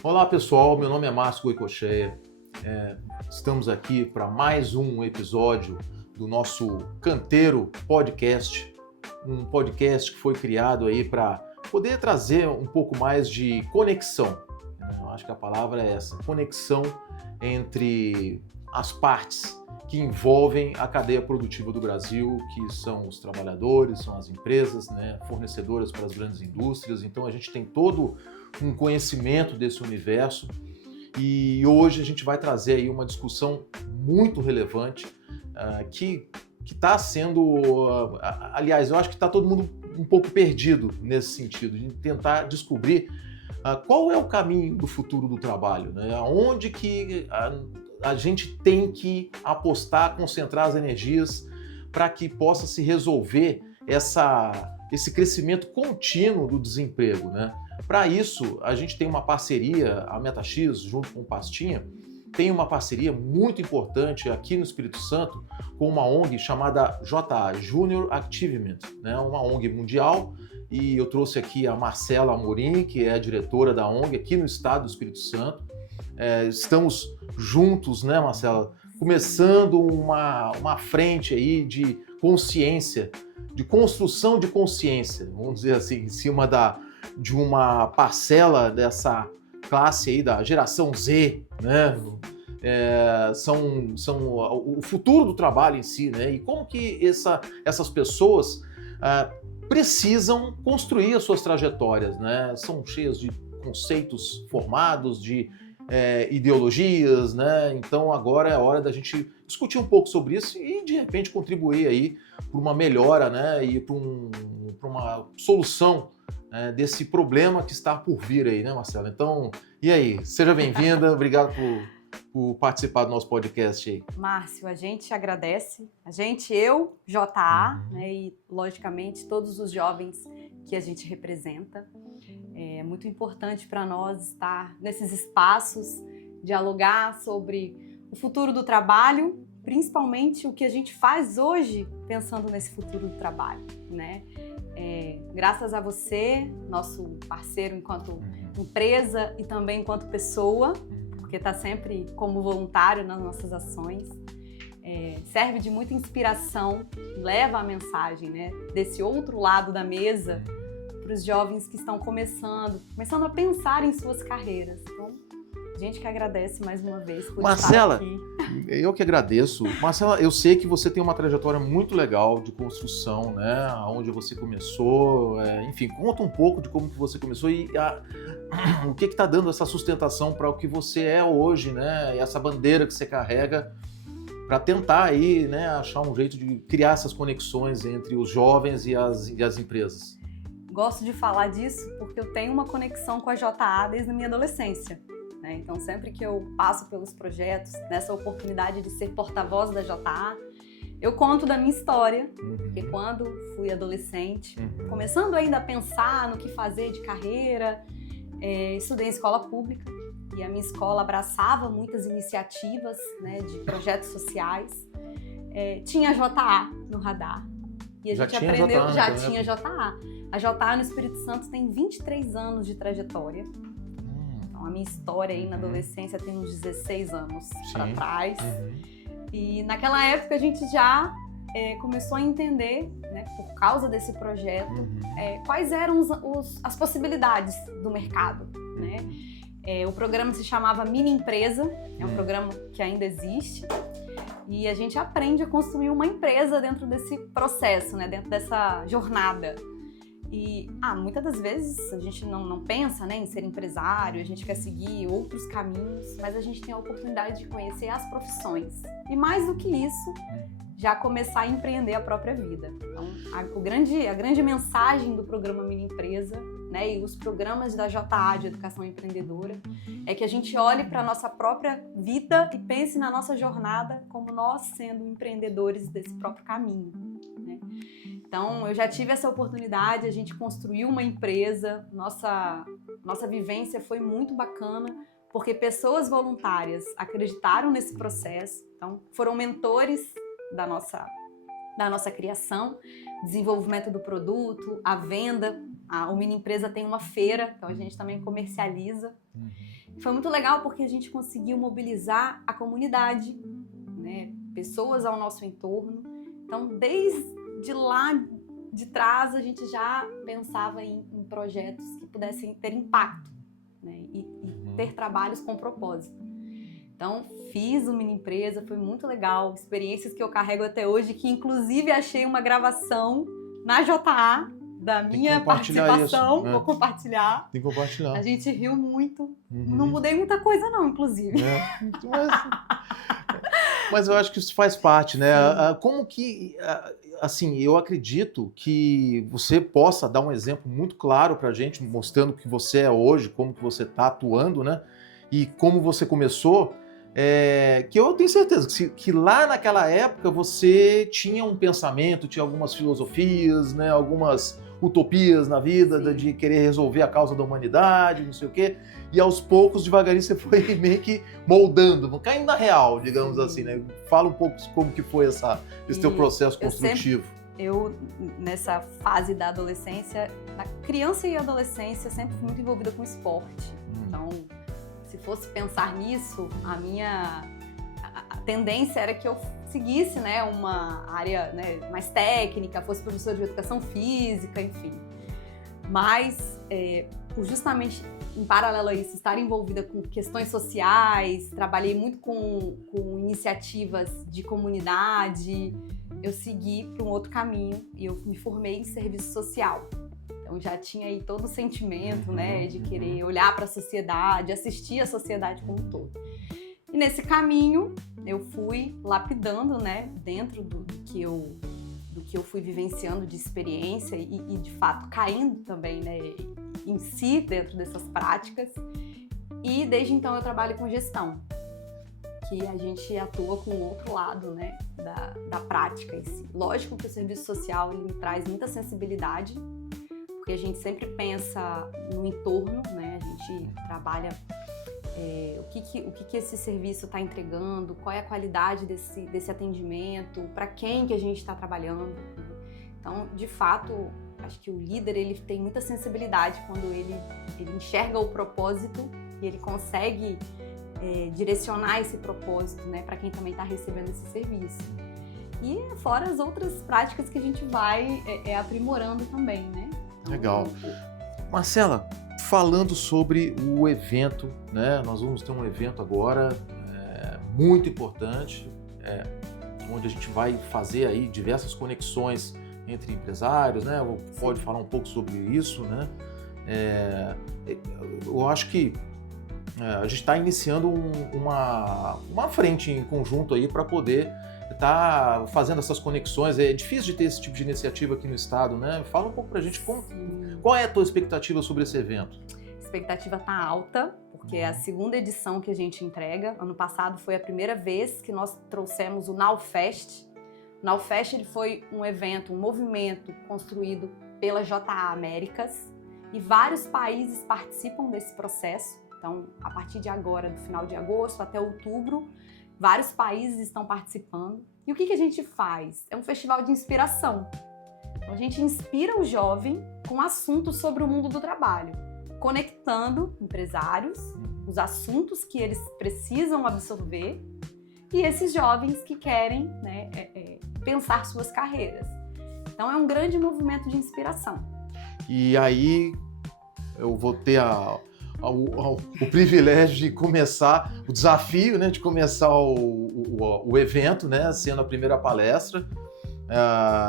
Olá pessoal, meu nome é Márcio Goicoechea. Estamos aqui para mais um episódio do nosso Canteiro Podcast, um podcast que foi criado aí para poder trazer um pouco mais de conexão. Eu acho que a palavra é essa, conexão entre as partes que envolvem a cadeia produtiva do Brasil, que são os trabalhadores, são as empresas, né, fornecedoras para as grandes indústrias. Então a gente tem todo um conhecimento desse universo e hoje a gente vai trazer aí uma discussão muito relevante que está sendo, aliás, eu acho que está todo mundo um pouco perdido nesse sentido, de tentar descobrir qual é o caminho do futuro do trabalho, né? Aonde que a gente tem que apostar, concentrar as energias para que possa se resolver esse crescimento contínuo do desemprego, né? Para isso, a gente tem uma parceria, a MetaX, junto com o Pastinha, tem uma parceria muito importante aqui no Espírito Santo com uma ONG chamada JA, Junior Achievement, né? Uma ONG mundial, e eu trouxe aqui a Marcela Amorim, que é a diretora da ONG aqui no estado do Espírito Santo. Estamos juntos, né, Marcela, começando uma frente aí de consciência, de construção de consciência, vamos dizer assim, em cima de uma parcela dessa classe aí da geração Z, né? São o futuro do trabalho em si, né? E como que essas pessoas precisam construir as suas trajetórias, né? São cheias de conceitos formados, de ideologias, né? Então agora é a hora da gente discutir um pouco sobre isso e de repente contribuir aí para uma melhora, né? E para uma solução desse problema que está por vir aí, né, Marcela? Então, e aí? Seja bem-vinda, obrigado por participar do nosso podcast aí. Márcio, a gente agradece, eu, JA, né, e logicamente todos os jovens que a gente representa. É muito importante para nós estar nesses espaços, dialogar sobre o futuro do trabalho, principalmente o que a gente faz hoje pensando nesse futuro do trabalho, né? Graças a você, nosso parceiro enquanto empresa e também enquanto pessoa, porque está sempre como voluntário nas nossas ações, serve de muita inspiração, leva a mensagem, né, desse outro lado da mesa para os jovens que estão começando a pensar em suas carreiras. Então, a gente que agradece mais uma vez por Marcela, estar aqui. Eu que agradeço. Marcela, eu sei que você tem uma trajetória muito legal de construção, né? Onde você começou, enfim, conta um pouco de como que você começou e o que está dando essa sustentação para o que você é hoje, né? E essa bandeira que você carrega para tentar aí, né, achar um jeito de criar essas conexões entre os jovens e as empresas. Gosto de falar disso porque eu tenho uma conexão com a JA desde a minha adolescência. Então, sempre que eu passo pelos projetos, nessa oportunidade de ser porta-voz da JA, eu conto da minha história, porque quando fui adolescente, começando ainda a pensar no que fazer de carreira, estudei em escola pública e a minha escola abraçava muitas iniciativas, né, de projetos sociais. Tinha a JA no radar e a gente aprendeu, já tinha JA. A JA no Espírito Santo tem 23 anos de trajetória. A minha história aí na adolescência tem uns 16 anos para trás. E naquela época a gente já começou a entender, né, por causa desse projeto, quais eram as possibilidades do mercado, né? O programa se chamava Mini Empresa, é um programa que ainda existe. E a gente aprende a construir uma empresa dentro desse processo, né, dentro dessa jornada. E muitas das vezes a gente não pensa, né, em ser empresário, a gente quer seguir outros caminhos, mas a gente tem a oportunidade de conhecer as profissões. E mais do que isso, já começar a empreender a própria vida. Então, a grande mensagem do programa Mini Empresa, né, e os programas da JA de Educação Empreendedora é que a gente olhe para a nossa própria vida e pense na nossa jornada como nós sendo empreendedores desse próprio caminho, né? Então, eu já tive essa oportunidade, a gente construiu uma empresa, nossa vivência foi muito bacana, porque pessoas voluntárias acreditaram nesse processo, então foram mentores da nossa criação, desenvolvimento do produto, a venda, O Mini Empresa tem uma feira, então a gente também comercializa. Foi muito legal porque a gente conseguiu mobilizar a comunidade, né? Pessoas ao nosso entorno. Então, desde lá de trás, a gente já pensava em projetos que pudessem ter impacto, né? E ter trabalhos com propósito. Então, fiz o Mini Empresa, foi muito legal. Experiências que eu carrego até hoje, que inclusive achei uma gravação na JA da minha participação. Isso, vou compartilhar. Tem que compartilhar. A gente riu muito. Não mudei muita coisa não, inclusive. Mas eu acho que isso faz parte, né? Como que, assim, eu acredito que você possa dar um exemplo muito claro pra gente, mostrando o que você é hoje, como que você está atuando, né? E como você começou, que eu tenho certeza que lá naquela época você tinha um pensamento, tinha algumas filosofias, né? Algumas utopias na vida, de querer resolver a causa da humanidade, não sei o quê, e aos poucos, devagarinho, você foi meio que moldando, caindo na real, digamos assim, né? Fala um pouco como que foi esse teu processo construtivo. Eu, nessa fase da adolescência, na criança e adolescência, sempre fui muito envolvida com esporte. Então, se fosse pensar nisso, a tendência era que eu seguisse, né, uma área, né, mais técnica, fosse professor de educação física, enfim. Mas, por justamente, em paralelo a isso, estar envolvida com questões sociais, trabalhei muito com iniciativas de comunidade, eu segui para um outro caminho e eu me formei em serviço social. Então já tinha aí todo o sentimento, né, de querer olhar para a sociedade, assistir a sociedade como um todo. E nesse caminho eu fui lapidando, né, dentro do que eu fui vivenciando de experiência e de fato caindo também, né, em si dentro dessas práticas. E desde então eu trabalho com gestão, que a gente atua com o outro lado, né, da prática em si. Lógico que o serviço social ele me traz muita sensibilidade, porque a gente sempre pensa no entorno, né, a gente trabalha o que esse serviço está entregando, qual é a qualidade desse atendimento, para quem que a gente está trabalhando. Então, de fato, acho que o líder ele tem muita sensibilidade quando ele enxerga o propósito e ele consegue direcionar esse propósito, né, para quem também está recebendo esse serviço. E fora as outras práticas que a gente vai aprimorando também, né? Então, legal. Marcela, falando sobre o evento, né? Nós vamos ter um evento agora muito importante, onde a gente vai fazer aí diversas conexões entre empresários, né? Pode falar um pouco sobre isso, né? Eu acho que a gente está iniciando uma frente em conjunto aí para poder estar fazendo essas conexões. É difícil de ter esse tipo de iniciativa aqui no estado, né? Fala um pouco para a gente qual é a tua expectativa sobre esse evento. A expectativa está alta, porque é a segunda edição que a gente entrega. Ano passado foi a primeira vez que nós trouxemos o NowFest. O NowFest ele foi um evento, um movimento construído pela JA Américas e vários países participam desse processo. Então, a partir de agora, do final de agosto até outubro, vários países estão participando. E o que a gente faz? É um festival de inspiração. Então, a gente inspira o jovem com assuntos sobre o mundo do trabalho, conectando empresários, os assuntos que eles precisam absorver e esses jovens que querem, né, pensar suas carreiras. Então, é um grande movimento de inspiração. E aí, eu vou ter o privilégio de começar o desafio, né, de começar o evento, né, sendo a primeira palestra,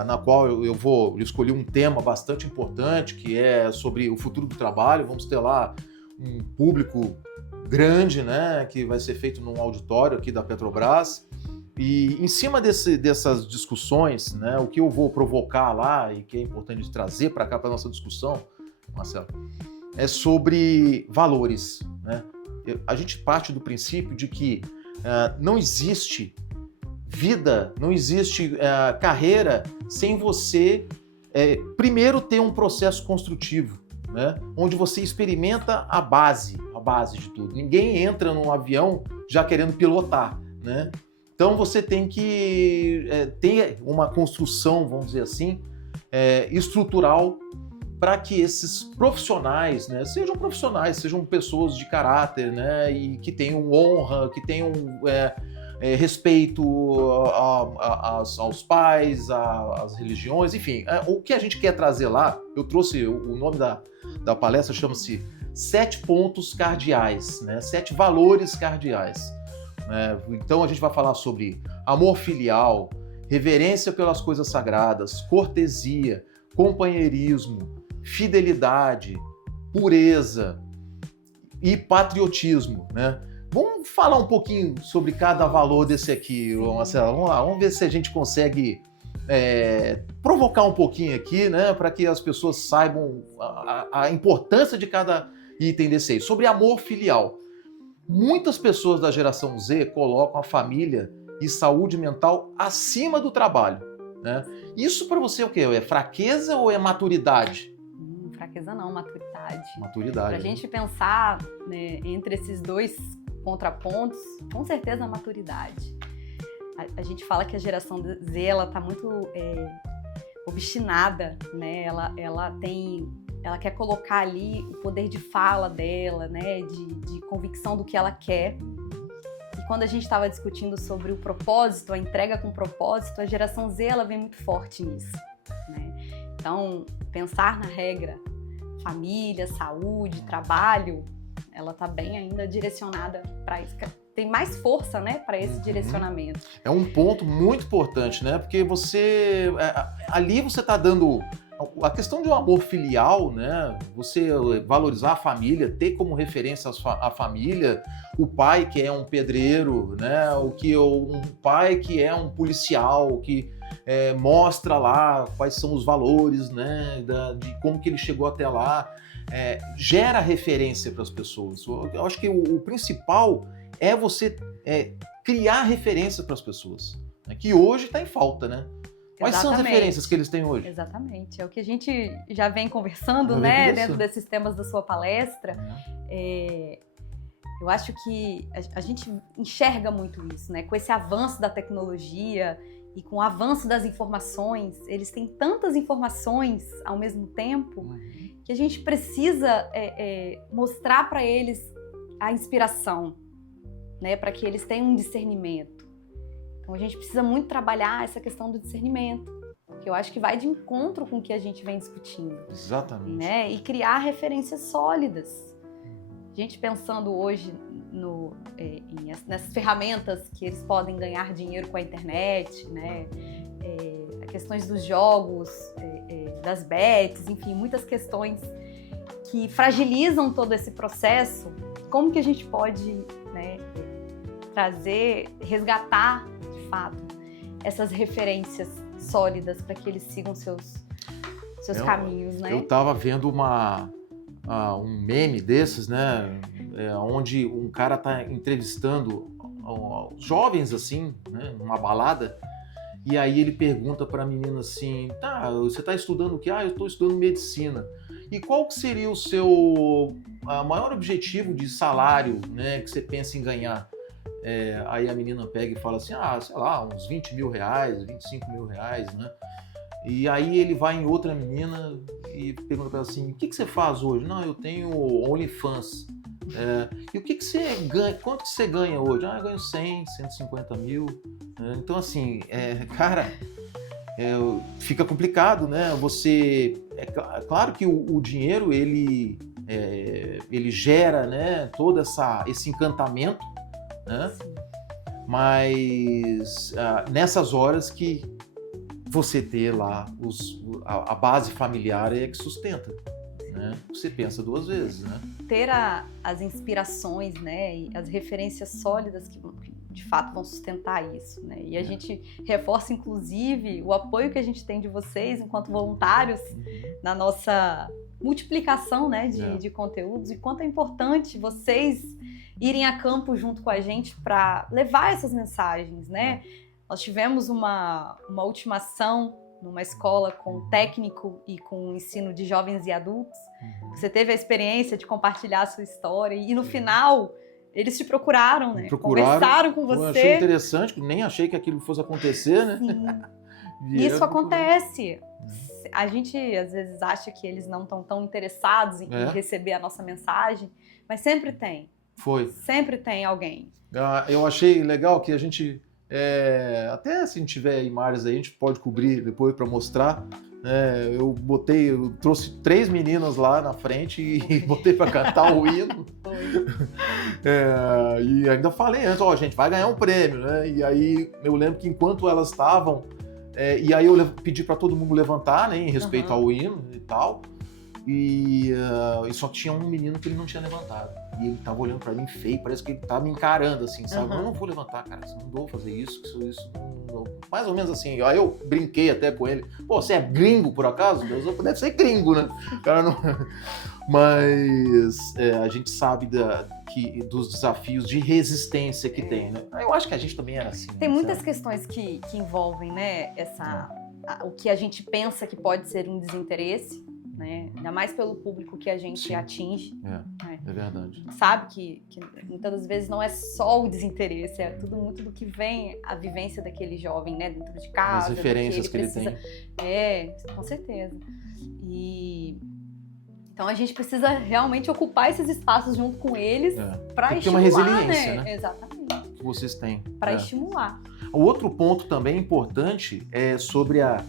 na qual eu escolhi um tema bastante importante, que é sobre o futuro do trabalho. Vamos ter lá um público grande, né, que vai ser feito num auditório aqui da Petrobras. E em cima dessas discussões, né, o que eu vou provocar lá e que é importante de trazer para cá para nossa discussão, Marcelo, é sobre valores, né? A gente parte do princípio de que não existe vida, não existe carreira sem você primeiro ter um processo construtivo, né? Onde você experimenta a base de tudo. Ninguém entra num avião já querendo pilotar, né? Então você tem que ter uma construção, vamos dizer assim, estrutural para que esses profissionais, né, sejam pessoas de caráter, né, e que tenham honra, que tenham respeito aos pais, às religiões, enfim. O que a gente quer trazer lá, eu trouxe o nome da palestra, chama-se 7 pontos cardeais, né, 7 valores cardeais. Então a gente vai falar sobre amor filial, reverência pelas coisas sagradas, cortesia, companheirismo, fidelidade, pureza e patriotismo, né? Vamos falar um pouquinho sobre cada valor desse aqui, Marcela. Vamos lá, vamos ver se a gente consegue provocar um pouquinho aqui, né? Para que as pessoas saibam a importância de cada item desse aí. Sobre amor filial. Muitas pessoas da geração Z colocam a família e saúde mental acima do trabalho, né? Isso para você é o quê? É fraqueza ou é maturidade? Fraqueza não, maturidade. Maturidade. Para a gente pensar, né, entre esses dois contrapontos, com certeza a maturidade. A gente fala que a geração Z ela tá muito obstinada, né? Ela quer colocar ali o poder de fala dela, né? De convicção do que ela quer. E quando a gente estava discutindo sobre o propósito, a entrega com propósito, a geração Z ela vem muito forte nisso, né? Então, pensar na regra, família, saúde, trabalho, ela está bem ainda direcionada para isso. Tem mais força, né, para esse direcionamento. É um ponto muito importante, né? Porque ali você está dando a questão de um amor filial, né? Você valorizar a família, ter como referência a família, o pai que é um pedreiro, né? Um pai que é um policial, que mostra lá quais são os valores, né? De como que ele chegou até lá, gera referência para as pessoas. Eu acho que o principal é você criar referência para as pessoas, né? Que hoje está em falta, né? Quais são as referências que eles têm hoje? Exatamente. É o que a gente já vem conversando, né, dentro desses temas da sua palestra. Eu acho que a gente enxerga muito isso, né? Com esse avanço da tecnologia e com o avanço das informações, eles têm tantas informações ao mesmo tempo que a gente precisa mostrar para eles a inspiração, né? Para que eles tenham um discernimento. Então, a gente precisa muito trabalhar essa questão do discernimento, que eu acho que vai de encontro com o que a gente vem discutindo. Exatamente. Né? E criar referências sólidas. A gente pensando hoje nessas ferramentas que eles podem ganhar dinheiro com a internet, né? Questões dos jogos, das bets, enfim, muitas questões que fragilizam todo esse processo. Como que a gente pode, né, resgatar, de fato, essas referências sólidas para que eles sigam seus caminhos, né? Eu estava vendo um meme desses, né, onde um cara está entrevistando jovens, assim, né, numa balada, e aí ele pergunta para a menina assim, tá, você está estudando o quê? Eu estou estudando medicina. E qual que seria o seu maior objetivo de salário, né, que você pensa em ganhar? Aí a menina pega e fala assim, sei lá, uns 20 mil reais, 25 mil reais, né? E aí ele vai em outra menina e pergunta para ela assim, o que você faz hoje? Não, eu tenho OnlyFans. E o que você ganha? Quanto que você ganha hoje? Eu ganho 100, 150 mil. Então, assim, cara, fica complicado, né? Claro que o dinheiro, ele gera, né, todo esse encantamento, né? Mas nessas horas que você ter lá a base familiar é que sustenta, né? Você pensa duas vezes, né? Ter as inspirações, né, e as referências sólidas que de fato vão sustentar isso, né? E a gente reforça, inclusive, o apoio que a gente tem de vocês enquanto voluntários na nossa multiplicação, né, de conteúdos, e quanto é importante vocês irem a campo junto com a gente para levar essas mensagens, né? Nós tivemos uma última ação numa escola com técnico e com ensino de jovens e adultos. Você teve a experiência de compartilhar a sua história e no final eles te procuraram, né? Conversaram com você. Eu achei interessante, nem achei que aquilo fosse acontecer, né? Isso acontece. A gente, às vezes, acha que eles não estão tão interessados em receber a nossa mensagem, mas sempre tem. Sempre tem alguém. Eu achei legal que a gente, até se tiver imagens aí, a gente pode cobrir depois para mostrar. Eu trouxe 3 meninas lá na frente e botei para cantar o hino. E ainda falei antes, gente, vai ganhar um prêmio, né? E aí eu lembro que enquanto elas estavam, e aí eu pedi para todo mundo levantar, né, em respeito ao hino e tal. E só que tinha um menino que ele não tinha levantado. E ele tava olhando pra mim feio, parece que ele tava me encarando, assim, sabe? Eu não vou levantar, cara, você não vou fazer isso, isso não... Mais ou menos assim. Aí eu brinquei até com ele. Pô, você é gringo, por acaso? Deve ser gringo, né? O cara não... Mas a gente sabe dos desafios de resistência que tem, né? Eu acho que a gente também era assim. Tem muitas questões que envolvem, né, o que a gente pensa que pode ser um desinteresse, né? Ainda mais pelo público que a gente atinge. É verdade. Sabe que muitas das vezes não é só o desinteresse, é tudo muito do que vem a vivência daquele jovem, né? Dentro de casa. As referências que ele tem. Com certeza. Então a gente precisa realmente ocupar esses espaços junto com eles para estimular, uma resiliência, né? Exatamente. Que vocês têm. Para estimular. O outro ponto também importante é sobre a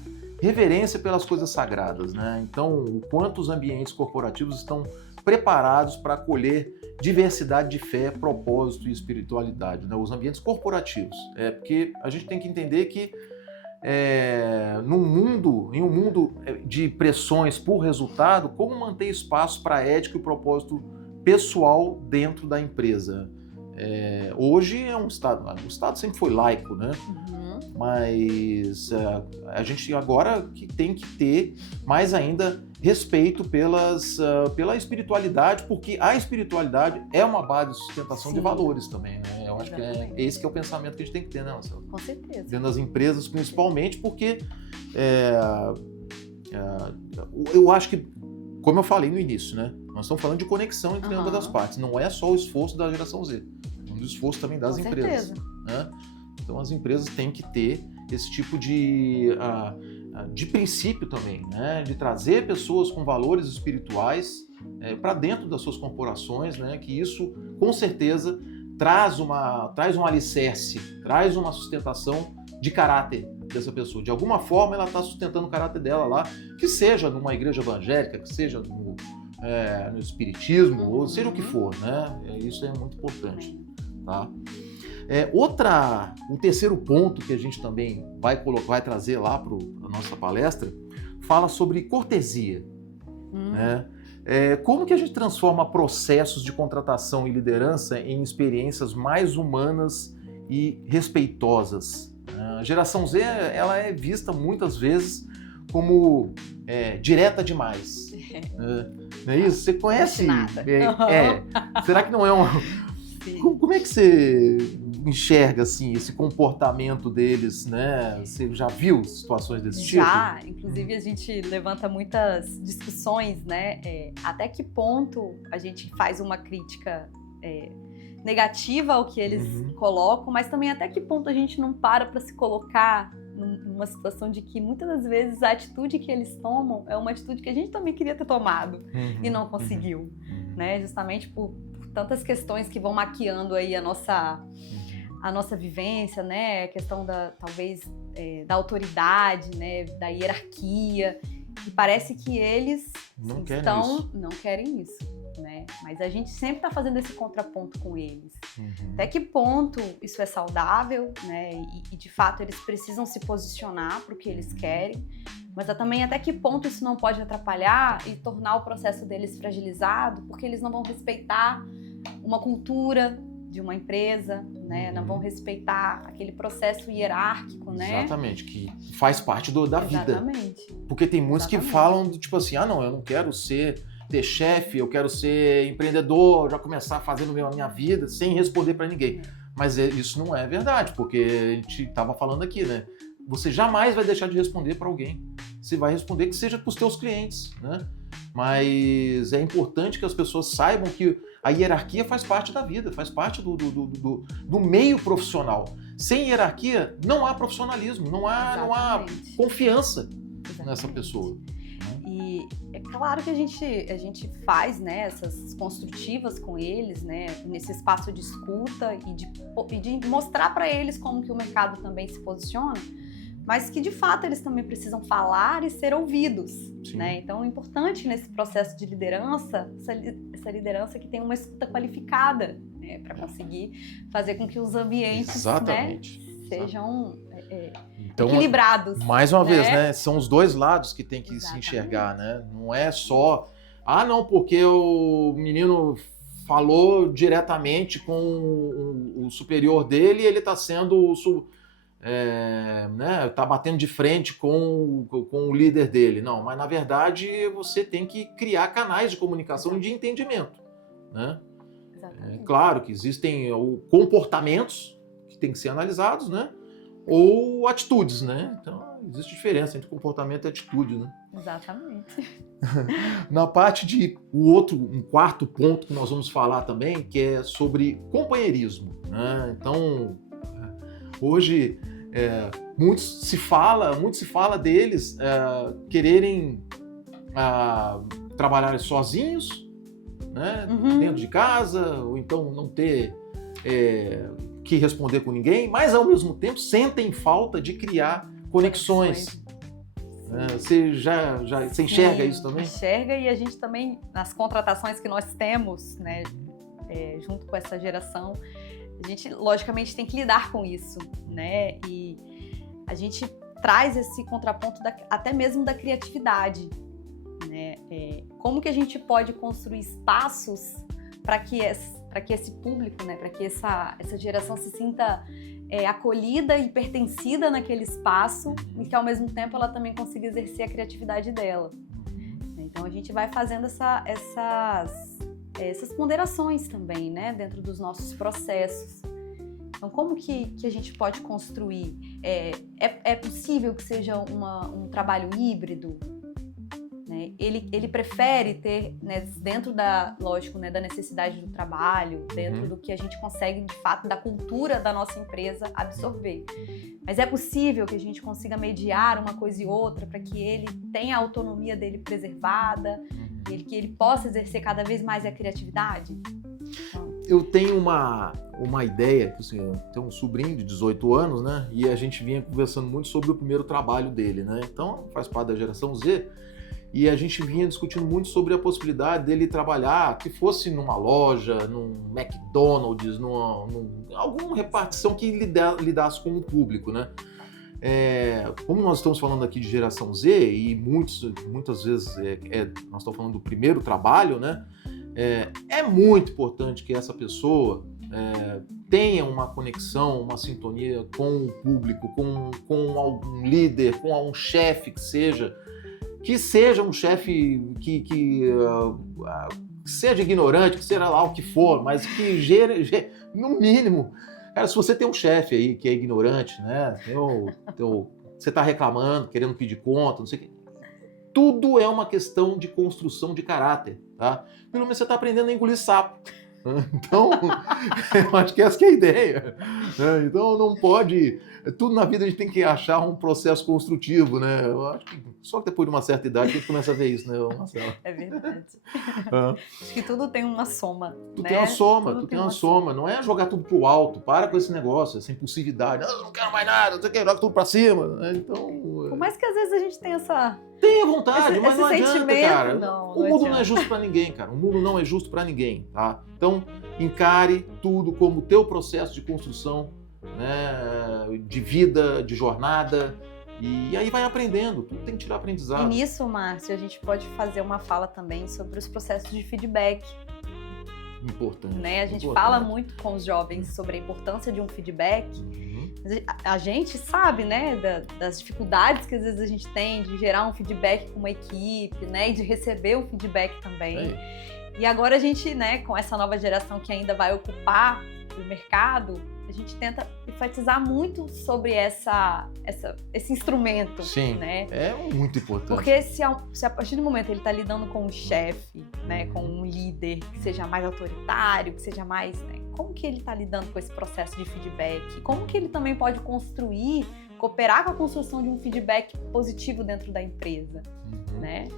reverência pelas coisas sagradas, né? Então, o quanto os ambientes corporativos estão preparados para acolher diversidade de fé, propósito e espiritualidade, né? Os ambientes corporativos. Porque a gente tem que entender que em um mundo de pressões por resultado, como manter espaço para a ética e o propósito pessoal dentro da empresa? Hoje o Estado sempre foi laico, né? Mas a gente agora que tem que ter mais ainda respeito pela espiritualidade, porque a espiritualidade é uma base de sustentação de valores também, né? Eu acho que esse que é o pensamento que a gente tem que ter, né, Marcelo? Com certeza. Dentro das empresas, principalmente, porque eu acho que, como eu falei no início, né? Nós estamos falando de conexão entre ambas as partes. Não é só o esforço da geração Z, é um esforço também das empresas. Né? Então as empresas têm que ter esse tipo de princípio também, né? De trazer pessoas com valores espirituais para dentro das suas corporações, né? Que isso, com certeza, traz um alicerce, traz uma sustentação de caráter dessa pessoa. De alguma forma ela está sustentando o caráter dela lá, que seja numa igreja evangélica, que seja no espiritismo, ou seja o que for, né? Isso é muito importante, tá? O terceiro ponto que a gente também vai trazer lá para a nossa palestra, fala sobre cortesia. Né? Como que a gente transforma processos de contratação e liderança em experiências mais humanas e respeitosas? A geração Z ela é vista muitas vezes como direta demais. Não é isso? Você conhece? Será que não é uma... Como é que você enxerga assim, esse comportamento deles, né? Você já viu situações desse tipo? Já, inclusive a gente levanta muitas discussões, né? Até que ponto a gente faz uma crítica negativa ao que eles colocam, mas também até que ponto a gente não para se colocar numa situação de que muitas das vezes a atitude que eles tomam é uma atitude que a gente também queria ter tomado e não conseguiu, né? Justamente por tantas questões que vão maquiando aí a nossa vivência, né? A questão talvez da autoridade, né? Da hierarquia. E parece que eles não querem isso, né? Mas a gente sempre está fazendo esse contraponto com eles. Até que ponto isso é saudável, né? E de fato eles precisam se posicionar para o que eles querem, mas também até que ponto isso não pode atrapalhar e tornar o processo deles fragilizado, porque eles não vão respeitar uma cultura de uma empresa, né? Não vão respeitar aquele processo hierárquico, né? Exatamente, que faz parte da vida. Exatamente. Porque tem muitos que falam tipo assim, não, eu não quero ter chefe, eu quero ser empreendedor, já começar fazendo a minha vida sem responder para ninguém. Mas isso não é verdade, porque a gente estava falando aqui, né? você jamais vai deixar de responder para alguém. Você vai responder que seja para os teus clientes, né? Mas é importante que as pessoas saibam que a hierarquia faz parte da vida, faz parte do meio profissional. Sem hierarquia, não há profissionalismo, não há confiança nessa pessoa. E é claro que a gente faz, né, essas construtivas com eles, né, nesse espaço de escuta e de mostrar para eles como que o mercado também se posiciona, mas que de fato eles também precisam falar e ser ouvidos, né? Então é importante nesse processo de liderança, essa liderança que tem uma escuta qualificada, né, para conseguir fazer com que os ambientes, né, sejam então, equilibrados. Mais uma vez, né? São os dois lados que tem que se enxergar, né? Não é só, não, porque o menino falou diretamente com o superior dele e ele está sendo, né? Tá batendo de frente com o líder dele. Não, mas na verdade você tem que criar canais de comunicação e de entendimento, né? Claro que existem comportamentos que têm que ser analisados, né? Ou atitudes, né? Então, existe diferença entre comportamento e atitude, né? Exatamente. Na parte de um quarto ponto que nós vamos falar também, que é sobre companheirismo, né? Então, hoje, muito se fala deles quererem trabalhar sozinhos, né? Dentro de casa, ou então não ter que responder com ninguém, mas ao mesmo tempo sentem falta de criar conexões. Você você enxerga isso também? Enxerga, e a gente também, nas contratações que nós temos, né, junto com essa geração, a gente logicamente tem que lidar com isso, né? E a gente traz esse contraponto até mesmo da criatividade, né? Como que a gente pode construir espaços para que esse público, né, para que essa geração se sinta acolhida e pertencida naquele espaço, e que ao mesmo tempo ela também consiga exercer a criatividade dela. Então a gente vai fazendo essas ponderações também, né, dentro dos nossos processos. Então como que a gente pode construir? É possível que seja um trabalho híbrido? Né? Ele prefere ter, né, dentro lógico, né, da necessidade do trabalho, dentro do que a gente consegue, de fato, da cultura da nossa empresa absorver. Mas é possível que a gente consiga mediar uma coisa e outra para que ele tenha a autonomia dele preservada, que ele possa exercer cada vez mais a criatividade? Eu tenho uma ideia, assim, eu tenho um sobrinho de 18 anos, né? E a gente vinha conversando muito sobre o primeiro trabalho dele, né? Então, faz parte da geração Z. E a gente vinha discutindo muito sobre a possibilidade dele trabalhar, que fosse numa loja, num McDonald's, alguma repartição que lidasse com o público, né? Como nós estamos falando aqui de geração Z, e muitas vezes nós estamos falando do primeiro trabalho, né? É muito importante que essa pessoa tenha uma conexão, uma sintonia com o público, com algum líder, com algum chefe que seja um chefe que seja ignorante, que seja lá o que for, mas que gere no mínimo. Cara, se você tem um chefe aí que é ignorante, né? Você está reclamando, querendo pedir conta, não sei o quê. Tudo é uma questão de construção de caráter, tá? Pelo menos você está aprendendo a engolir sapo. Então, eu acho que essa que é a ideia. Então, não pode... Tudo na vida a gente tem que achar um processo construtivo, né? Eu acho que só depois de uma certa idade a gente começa a ver isso, né, Marcelo? É verdade. Acho que tudo tem uma soma. Tudo tem uma soma. Não é jogar tudo pro alto. Para com esse negócio, essa impulsividade. Eu não quero mais nada, não sei o que, joga tudo pra cima. Né? Então... Por mais que às vezes a gente tenha Tenha vontade, mas não adianta, cara. O mundo adianta. Não é justo pra ninguém, cara. O mundo não é justo pra ninguém, tá? Então, encare tudo como teu processo de construção, né, de vida, de jornada, e aí vai aprendendo. Tudo tem que tirar aprendizado. E nisso, Márcio, a gente pode fazer uma fala também sobre os processos de feedback. Importante. Né? A gente fala muito com os jovens sobre a importância de um feedback. A gente sabe, né, das dificuldades que às vezes a gente tem de gerar um feedback com uma equipe, né, e de receber o feedback também. E agora a gente, né, com essa nova geração que ainda vai ocupar o mercado, a gente tenta enfatizar muito sobre esse instrumento. Sim, né? É muito importante. Porque se a partir do momento ele está lidando com um chefe, né, com um líder que seja mais autoritário, que seja mais... Né, como que ele está lidando com esse processo de feedback? Como que ele também pode cooperar com a construção de um feedback positivo dentro da empresa? Né?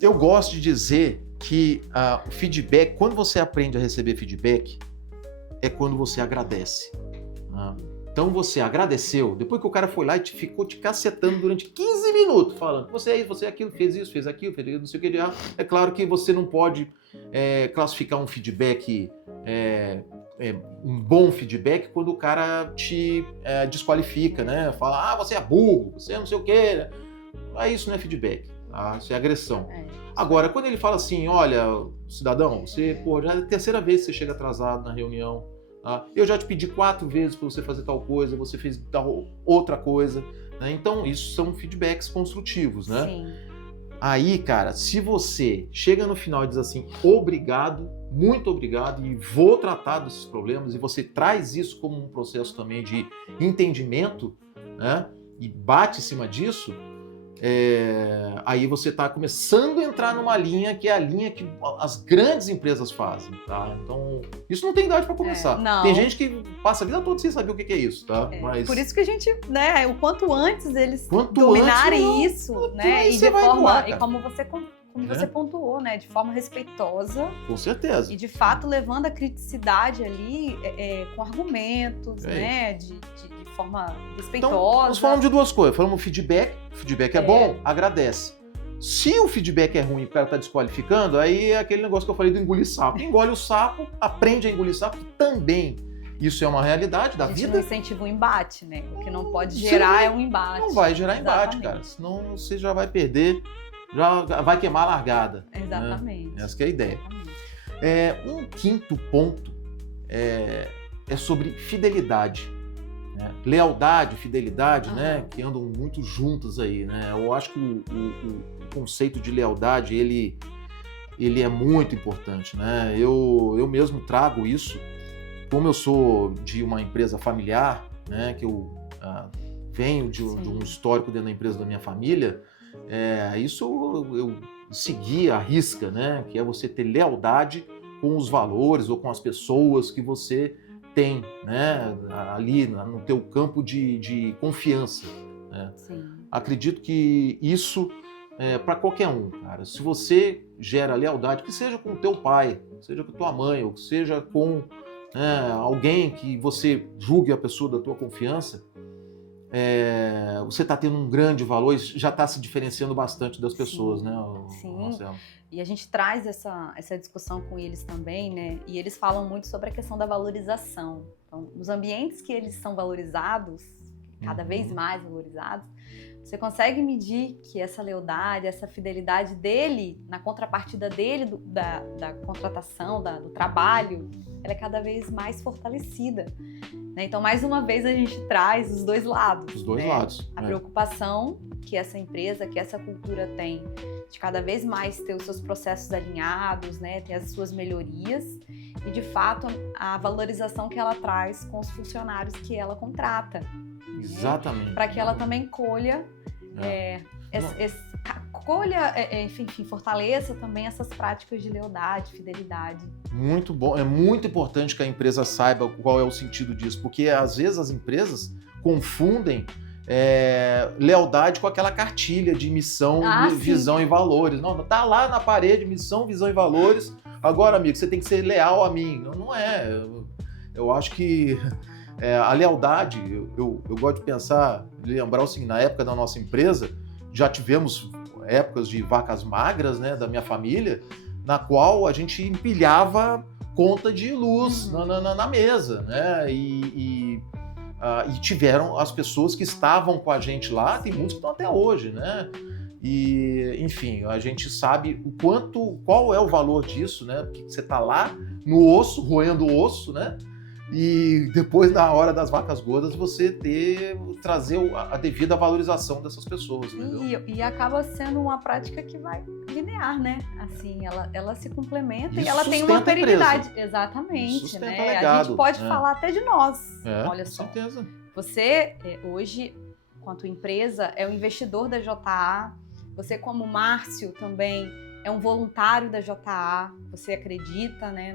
Eu gosto de dizer que o feedback, quando você aprende a receber feedback, é quando você agradece. Né? Então você agradeceu, depois que o cara foi lá e ficou te cacetando durante 15 minutos, falando, você é isso, você é aquilo, fez isso, fez aquilo, não sei o que. É claro que você não pode classificar um feedback, um bom feedback, quando o cara te desqualifica, né? Fala, você é burro, você é não sei o que. Aí isso não é feedback. Isso é agressão. Agora, quando ele fala assim, olha, cidadão, você, já é a terceira vez que você chega atrasado na reunião, tá? Eu já te pedi 4 vezes para você fazer tal coisa, você fez tal outra coisa, né? Então, isso são feedbacks construtivos, né? Sim. Aí, cara, se você chega no final e diz assim, obrigado, muito obrigado, e vou tratar desses problemas, e você traz isso como um processo também de entendimento, né? E bate em cima disso, aí você está começando a entrar numa linha que é a linha que as grandes empresas fazem, tá? Então, isso não tem idade para começar. Tem gente que passa a vida toda sem saber o que é isso, tá? Mas... Por isso que a gente, né, o quanto antes eles dominarem isso, né, e de forma, e como você pontuou, né, de forma respeitosa. Com certeza. E de fato levando a criticidade ali com argumentos, né, de forma respeitosa. Então, nós falamos de 2 coisas. Falamos feedback é bom, agradece. Se o feedback é ruim e o cara está desqualificando, aí é aquele negócio que eu falei do engolir sapo. Engole o sapo, aprende a engolir sapo, que também isso é uma realidade da vida. A gente não incentiva um embate, né? O que não pode gerar é um embate. Não vai gerar embate, cara. Senão você já vai perder, já vai queimar a largada. Exatamente. Né? Essa que é a ideia. Um quinto ponto é sobre fidelidade. Lealdade, fidelidade, né, que andam muito juntas aí, né? Eu acho que o conceito de lealdade, ele é muito importante, né? Eu mesmo trago isso, como eu sou de uma empresa familiar, né, que eu venho de um histórico dentro da empresa da minha família, isso eu segui à risca, né, que é você ter lealdade com os valores ou com as pessoas que você tem, né, ali no teu campo de confiança. Né? Acredito que isso para qualquer um, cara. Se você gera lealdade, que seja com o teu pai, seja com tua mãe, ou seja com alguém que você julgue a pessoa da tua confiança, você está tendo um grande valor e já está se diferenciando bastante das pessoas, né? Sim. E a gente traz essa discussão com eles também, né? E eles falam muito sobre a questão da valorização. Então, nos ambientes que eles são valorizados, cada vez mais valorizados, você consegue medir que essa lealdade, essa fidelidade dele, na contrapartida dele, da contratação, do trabalho, ela é cada vez mais fortalecida. Né? Então, mais uma vez, a gente traz os 2 lados. Os 2 lados. A preocupação que essa empresa, que essa cultura tem de cada vez mais ter os seus processos alinhados, né? Ter as suas melhorias e, de fato, a valorização que ela traz com os funcionários que ela contrata. Exatamente. Né? Para que ela também colha, enfim, fortaleça também essas práticas de lealdade, fidelidade. Muito bom. É muito importante que a empresa saiba qual é o sentido disso, porque às vezes as empresas confundem lealdade com aquela cartilha de missão, visão e valores. Não, tá lá na parede, missão, visão e valores. Agora, amigo, você tem que ser leal a mim. Não é. Eu acho que a lealdade, eu gosto de pensar, lembrar o seguinte, na época da nossa empresa, já tivemos épocas de vacas magras, né, da minha família, na qual a gente empilhava conta de luz na mesa, né, e tiveram as pessoas que estavam com a gente lá, tem muitos que estão até hoje, né, e enfim, a gente sabe qual é o valor disso, né, porque você está lá no osso, roendo o osso, né, e depois, na hora das vacas gordas, você trazer a devida valorização dessas pessoas, entendeu? E acaba sendo uma prática que vai linear, né? Assim, ela se complementa e ela tem uma perenidade. Exatamente, né? A gente pode falar até de nós. Olha só. Com certeza. Você, hoje, enquanto empresa, é um investidor da JA. Você, como Márcio, também é um voluntário da JA. Você acredita, né,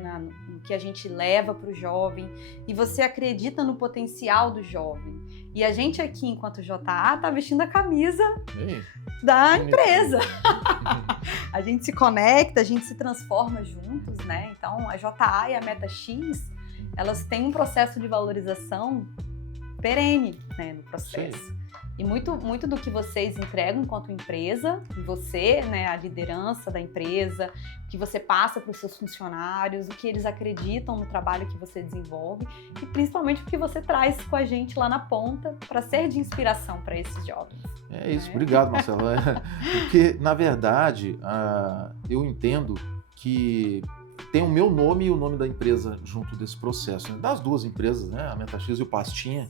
no que a gente leva para o jovem. E você acredita no potencial do jovem. E a gente aqui, enquanto JA, está vestindo a camisa da empresa. A gente se conecta, a gente se transforma juntos, né? Então, a JA e a MetaX, elas têm um processo de valorização perene, né, no processo. Sim. E muito do que vocês entregam enquanto empresa, você, né, a liderança da empresa, o que você passa para os seus funcionários, o que eles acreditam no trabalho que você desenvolve e principalmente o que você traz com a gente lá na ponta para ser de inspiração para esses jovens. É isso, obrigado, Marcela. Porque, na verdade, eu entendo que tem o meu nome e o nome da empresa junto desse processo, né? Das duas empresas, né? A MetaX e o Pastinha.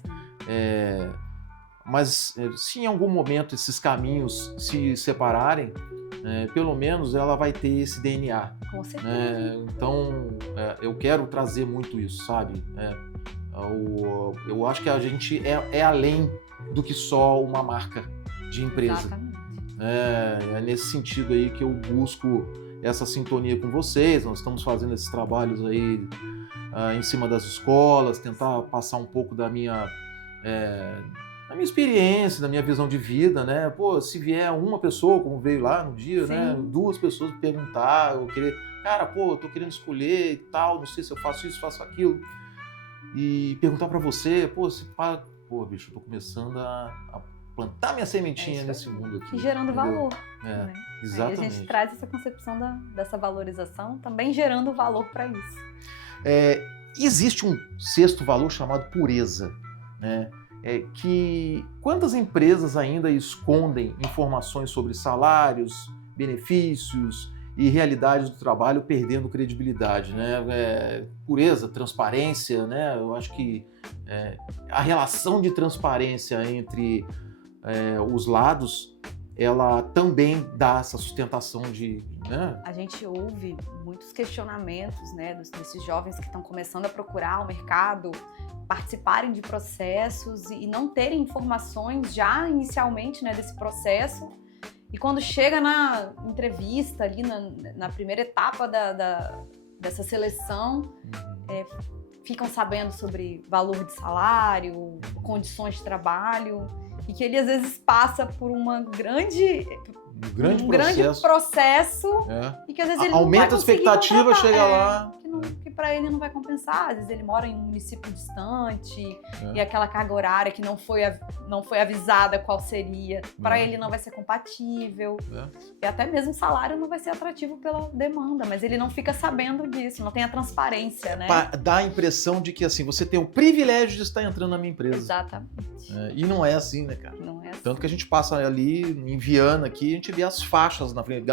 Mas se em algum momento esses caminhos se separarem, pelo menos ela vai ter esse DNA. Com certeza. Então, eu quero trazer muito isso, sabe? Eu acho que a gente é além do que só uma marca de empresa. Exatamente. É nesse sentido aí que eu busco essa sintonia com vocês. Nós estamos fazendo esses trabalhos aí em cima das escolas, tentar passar um pouco da minha experiência, da minha visão de vida, né? Pô, se vier uma pessoa, como veio lá no dia, sim, né? 2 pessoas me perguntar, eu querer, cara, pô, eu tô querendo escolher e tal, não sei se eu faço isso, faço aquilo. E perguntar pra você, pô, bicho, eu tô começando a plantar minha sementinha nesse mundo aqui. E gerando valor. Né? Exatamente. Aí a gente traz essa concepção dessa valorização, também gerando valor para isso. Existe um sexto valor chamado pureza, né? Que quantas empresas ainda escondem informações sobre salários, benefícios e realidades do trabalho perdendo credibilidade, né? Pureza, transparência, né? Eu acho que a relação de transparência entre os lados, ela também dá essa sustentação né? A gente ouve muitos questionamentos, né, desses jovens que estão começando a procurar o mercado, participarem de processos e não terem informações já inicialmente, né, desse processo. E quando chega na entrevista, ali na primeira etapa dessa seleção, ficam sabendo sobre valor de salário, condições de trabalho, e que ele às vezes passa por um grande processo e que às vezes ele aumenta não vai a expectativa, chega lá que para ele não vai compensar. Às vezes ele mora em um município distante e aquela carga horária que não foi avisada qual seria, para ele não vai ser compatível. E até mesmo o salário não vai ser atrativo pela demanda, mas ele não fica sabendo disso, não tem a transparência, né? Dá a impressão de que assim, você tem o privilégio de estar entrando na minha empresa. Exatamente. E não é assim, né, cara? Não é assim. Tanto que a gente passa ali em Viana aqui, a gente vê as faixas na frente.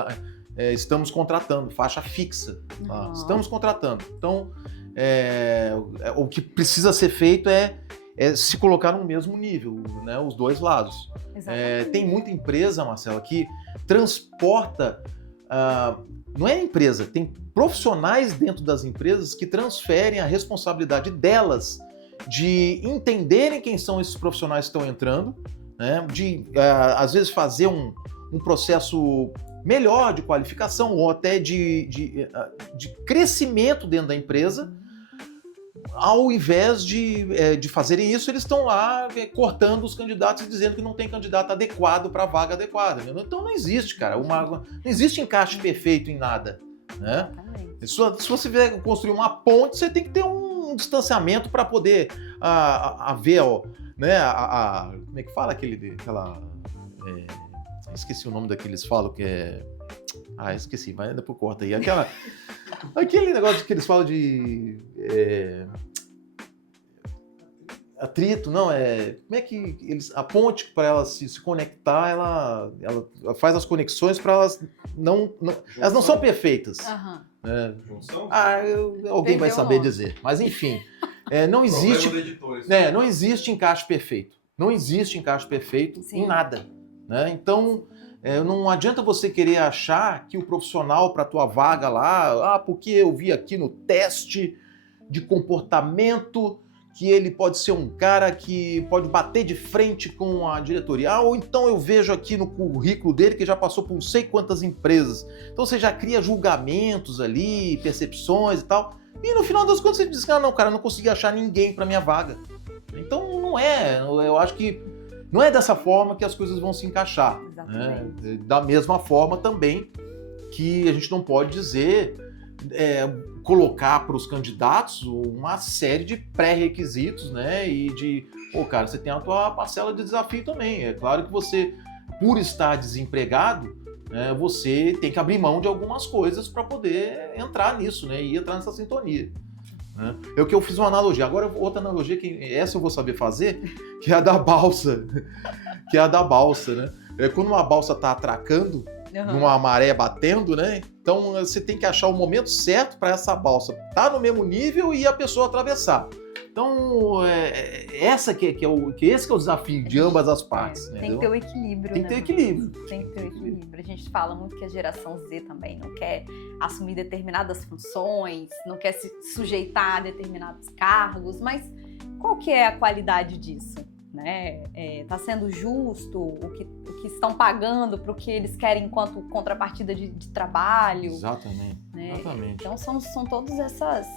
Estamos contratando, faixa fixa. Tá? Estamos contratando. Então, o que precisa ser feito é se colocar no mesmo nível, né? Os dois lados. Tem muita empresa, Marcela, que transporta... não é empresa, tem profissionais dentro das empresas que transferem a responsabilidade delas de entenderem quem são esses profissionais que estão entrando, né? De, às vezes, fazer um processo melhor de qualificação ou até de crescimento dentro da empresa. Ao invés de fazerem isso, eles estão lá cortando os candidatos e dizendo que não tem candidato adequado para a vaga adequada. Então não existe, cara. Não existe encaixe perfeito em nada, né? Se você vier construir uma ponte, você tem que ter um distanciamento para poder haver, né? Como é que fala esqueci o nome daqueles falam que é... esqueci, mas depois corta aí. Aquele negócio que eles falam de... atrito, não, como é que a ponte, para ela se conectar, ela faz as conexões para elas elas não são perfeitas. Uhum. Alguém vai saber dizer, mas enfim. não existe, editores. não existe encaixe perfeito. Não existe encaixe perfeito em nada. Né? Então, não adianta você querer achar que o profissional para a tua vaga lá, porque eu vi aqui no teste de comportamento que ele pode ser um cara que pode bater de frente com a diretoria. Ou então eu vejo aqui no currículo dele que já passou por não sei quantas empresas. Então você já cria julgamentos ali, percepções e tal. E no final das contas você diz que não, cara, eu não consegui achar ninguém para minha vaga. Então não é, eu acho que não é dessa forma que as coisas vão se encaixar. Né? Da mesma forma também que a gente não pode dizer, colocar para os candidatos uma série de pré-requisitos, né? E de, cara, você tem a tua parcela de desafio também. É claro que você, por estar desempregado, você tem que abrir mão de algumas coisas para poder entrar nisso, né? E entrar nessa sintonia. Né? É o que eu fiz uma analogia. Agora, outra analogia, que essa eu vou saber fazer, que é a da balsa. Que é a da balsa, né? Quando uma balsa está atracando, numa maré batendo, né? Então você tem que achar o momento certo para essa balsa estar no mesmo nível e a pessoa atravessar. Então, esse que é o desafio de ambas as partes. Tem que ter o equilíbrio. Tem que ter equilíbrio. Tem que ter o equilíbrio. A gente fala muito que a geração Z também não quer assumir determinadas funções, não quer se sujeitar a determinados cargos, mas qual que é a qualidade disso? Né? Tá sendo justo o que estão pagando para o que eles querem enquanto contrapartida de trabalho? Exatamente. Né? Exatamente. Então são todas essas...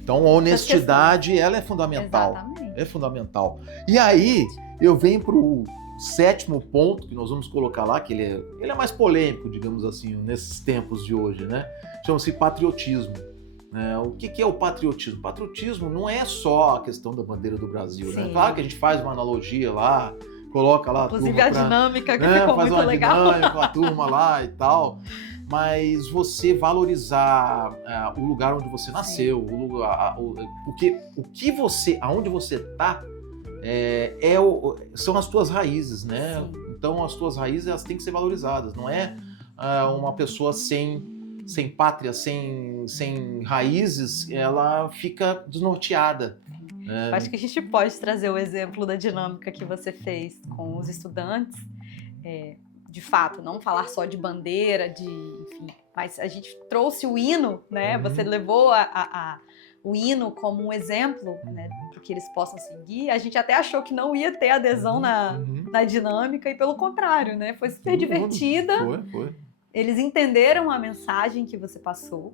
Então a honestidade, ela é fundamental. Exatamente. É fundamental. E aí eu venho para o 7º ponto que nós vamos colocar lá, que ele é mais polêmico, digamos assim, nesses tempos de hoje, né? Chama-se patriotismo. O que é o patriotismo? O patriotismo não é só a questão da bandeira do Brasil, né? Claro que a gente faz uma analogia lá, coloca lá inclusive a dinâmica que ficou faz muito uma legal. Dinâmica com a turma lá e tal, mas você valorizar o lugar onde você nasceu, aonde você está, são as tuas raízes, né? Sim. Então as tuas raízes, elas têm que ser valorizadas, não é uma pessoa sem pátria, sem raízes, ela fica desnorteada. Acho que a gente pode trazer o exemplo da dinâmica que você fez com os estudantes. De fato, não falar só de bandeira, enfim, mas a gente trouxe o hino, né? Você levou o hino como um exemplo, né, para que eles possam seguir. A gente até achou que não ia ter adesão na dinâmica e pelo contrário, né? Foi super divertida. Foi. Eles entenderam a mensagem que você passou,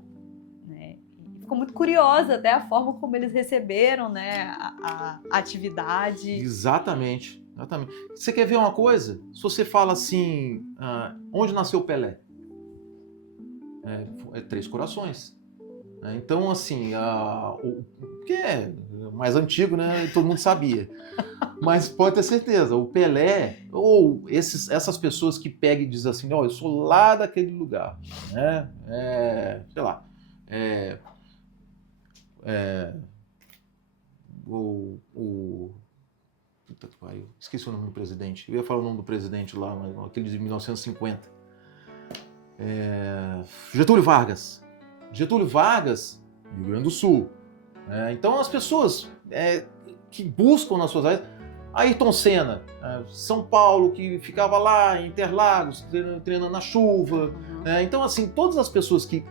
né? E ficou muito curiosa até a forma como eles receberam, né, a atividade. Exatamente. Você quer ver uma coisa? Se você fala assim, onde nasceu Pelé? Três Corações. Então, assim, que é mais antigo, né? Todo mundo sabia. Mas pode ter certeza, o Pelé, ou essas pessoas que pegam e dizem assim, eu sou lá daquele lugar, né? Sei lá, puta que pariu, esqueci o nome do presidente. Eu ia falar o nome do presidente lá, mas aquele de 1950. Getúlio Vargas, Rio Grande do Sul. Então as pessoas que buscam nas suas áreas, Ayrton Senna, São Paulo, que ficava lá em Interlagos, treinando na chuva. Então, assim, todas as pessoas que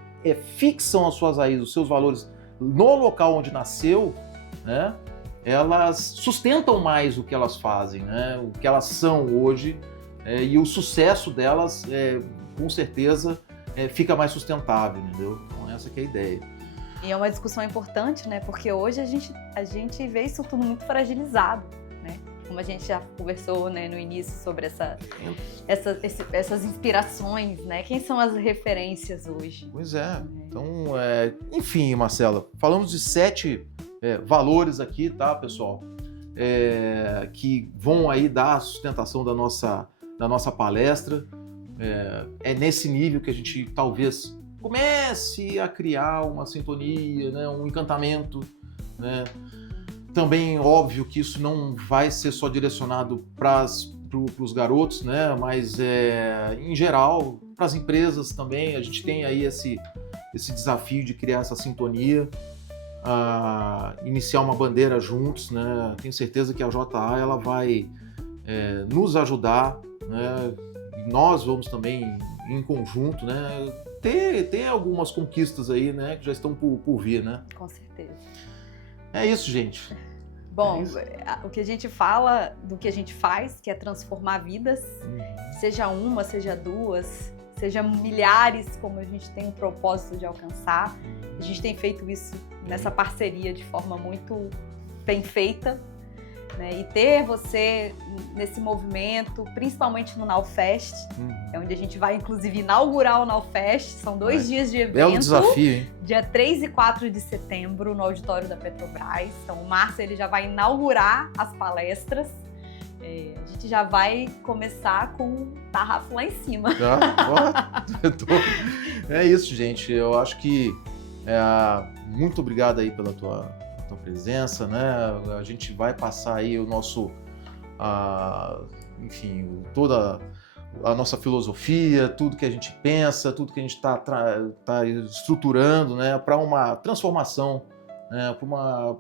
fixam as suas raízes, os seus valores no local onde nasceu, né, elas sustentam mais o que elas fazem, né, o que elas são hoje, e o sucesso delas, com certeza, fica mais sustentável, entendeu? Então, essa que é a ideia. E é uma discussão importante, né, porque hoje a gente vê isso tudo muito fragilizado, né? Como a gente já conversou, né, no início sobre essas inspirações, né? Quem são as referências hoje? Pois é. Então, enfim, Marcela, falamos de 7 valores aqui, tá, pessoal? Que vão aí dar a sustentação da nossa palestra. É nesse nível que a gente talvez comece a criar uma sintonia, né, um encantamento, né? Também, óbvio que isso não vai ser só direcionado para os garotos, né? Mas, em geral, para as empresas também, a gente tem aí esse desafio de criar essa sintonia. iniciar uma bandeira juntos, né? Tenho certeza que a JA ela vai nos ajudar, né? E nós vamos também em conjunto, né? Ter algumas conquistas aí, né? Que já estão por vir, né? Com certeza. É isso, gente. Bom, o que a gente fala do que a gente faz, que é transformar vidas, seja uma, seja duas, seja milhares, como a gente tem o propósito de alcançar. A gente tem feito isso nessa parceria de forma muito bem feita, né? E ter você nesse movimento, principalmente no NowFest, é onde a gente vai, inclusive, inaugurar o NowFest. São 2 dias de evento. Belo desafio, hein? Dia 3 e 4 de setembro, no auditório da Petrobras. Então, o Márcio ele já vai inaugurar as palestras. A gente já vai começar com o tarrafo lá em cima. É isso, gente. Eu acho que muito obrigado aí pela tua presença, né? A gente vai passar aí o nosso, enfim, toda a nossa filosofia, tudo que a gente pensa, tudo que a gente tá estruturando, né? Para uma transformação, né? Para uma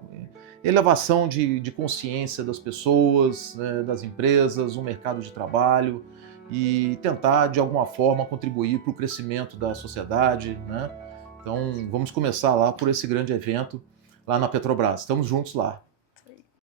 elevação de consciência das pessoas, né? Das empresas, do mercado de trabalho e tentar, de alguma forma, contribuir para o crescimento da sociedade, né? Então, vamos começar lá por esse grande evento lá na Petrobras. Estamos juntos lá.